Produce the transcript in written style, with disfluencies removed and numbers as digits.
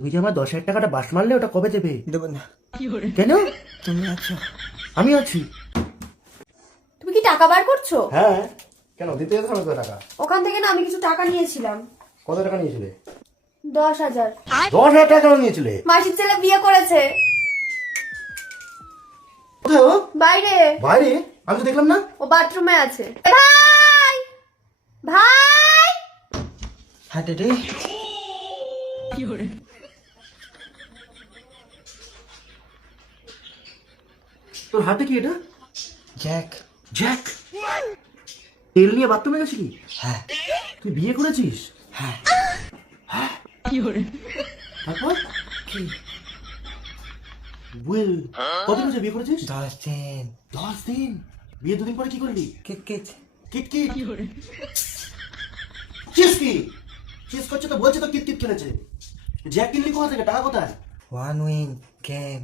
তুমি যে আমার 10,000 টাকাটা বাস মারলে ওটা কবে দেবে? দেবো না। কেন? তুমি আছো। আমি আছি। তুমি কি টাকা বার করছো? হ্যাঁ, কেন দিতে যেতে হবে তো টাকা? ওখান থেকে না আমি কিছু টাকা নিয়েছিলাম। কত টাকা নিয়েছিলে? 10,000। 10,000 টাকা কেন নিয়েছিলে? মাসির ছেলে বিয়ে করেছে। কোথায় ও? বাইরে। বাইরে? আমি তো দেখলাম না। ও বাথরুমে আছে। ভাই ভাই হাটে রে। তোর হাতে কি এটা? জ্যাক। জ্যাক? তেল নিয়ে বাথরুমে গেছিলি? হ্যাঁ। তুই বিয়ে করেছিস? হ্যাঁ। তারপর কি? বুয়েল, কতদিন হচ্ছে বিয়ে করেছিস? 10 দিন। 10 দিন? বিয়ে 2 দিন পরে কি করলি? কিট। কিটকিট? চিজ কি? চিজ করছে তো বলছে তো কিটকিট খেলেছে। জ্যাক কিনলি কোথা থেকে? টাকা কোথায়? 1 উইন গেম।